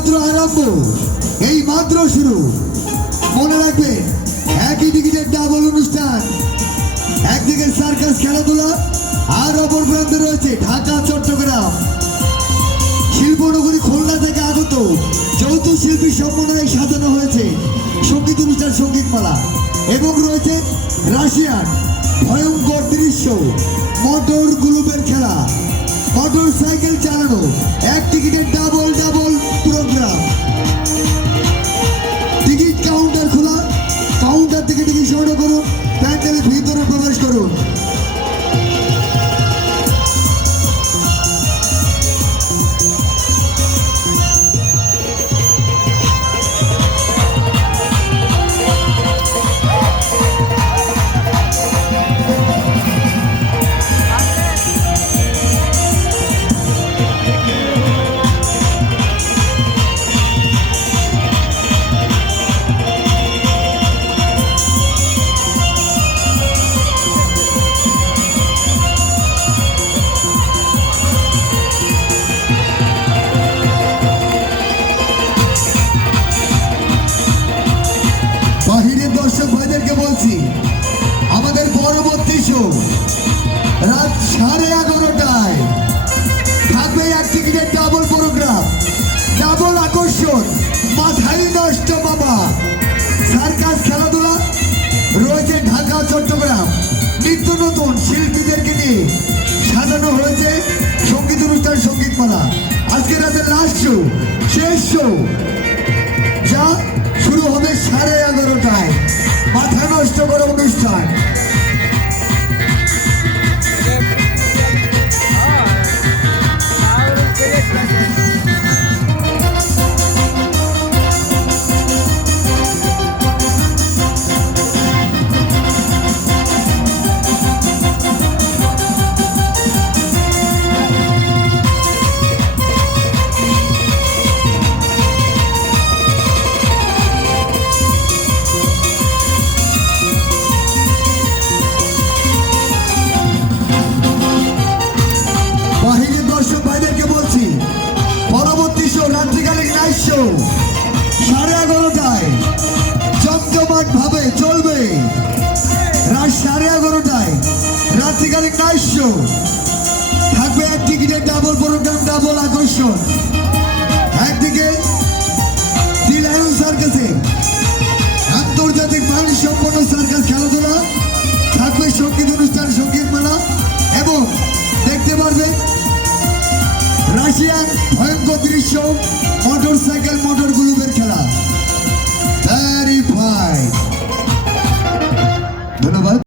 মাত্র আরম্ভ। এই মাত্র শুরু। মনে রাখবেন, একই টিকিটের ডাবল অনুষ্ঠান। একদিকে সার্কাস খেলাধুলা, আর অপর প্রান্তে রয়েছে ঢাকা, চট্টগ্রাম। শিল্পনগরী, খুলনা থেকে আগত যৌথ শিল্পী সমন্বয়ে সাজানো হয়েছে সংগীত অনুষ্ঠান সঙ্গীতমালা এবং রয়েছে রাশিয়ান, ভয়ঙ্কর দৃশ্য, মোটর গ্লুবের খেলা। মোটর সাইকেল চালানো, এক টিকিটের ডাবল ডাবল কাউন্টার থেকে টিকিট সংগ্রহ করুন প্যান্ডেলের ভিতরে প্রবেশ করুন। দর্শক ভাইদেরকে বলছি, আমাদের পরবর্তী শো রাত সাড়ে এগারোটায় থাকবে এক টিকিটের ডাবল প্রোগ্রাম ডাবল আকর্ষণ, মাথায় নষ্ট বাবা। সার্কাস খেলাধুলা রয়েছে ঢাকা, চট্টগ্রাম। নিত্য নতুন শিল্পীদেরকে নিয়ে সাজানো হয়েছে সংগীত অনুষ্ঠান সঙ্গীতমালা আজকে রাতের লাস্ট শো শেষ শো যা শুরু হবে সাড়ে এগারোটায়। Esto para বাহিনীর দর্শক ভাইদেরকে বলছি, পরবর্তী শো রাত্রিকালীন নাইট শো সাড়ে এগারোটায় জমজমাট ভাবে চলবে। রাত সাড়ে এগারোটায় রাত্রিকালীন নাইট শো থাকবে এক টিকিটের ডাবল প্রোগ্রাম ডাবল আকর্ষণ। দৃশ্য মোটর সাইকেল মোটর